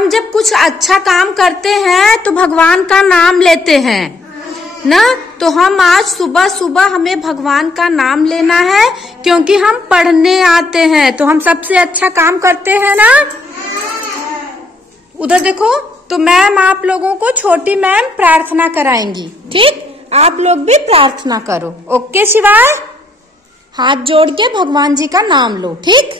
हम जब कुछ अच्छा काम करते हैं तो भगवान का नाम लेते हैं ना। तो हम आज सुबह सुबह हमें भगवान का नाम लेना है, क्योंकि हम पढ़ने आते हैं तो हम सबसे अच्छा काम करते हैं ना। उधर देखो, तो मैम आप लोगों को छोटी मैम प्रार्थना कराएंगी, ठीक? आप लोग भी प्रार्थना करो। ओके शिवाय, हाथ जोड़ के भगवान जी का नाम लो, ठीक?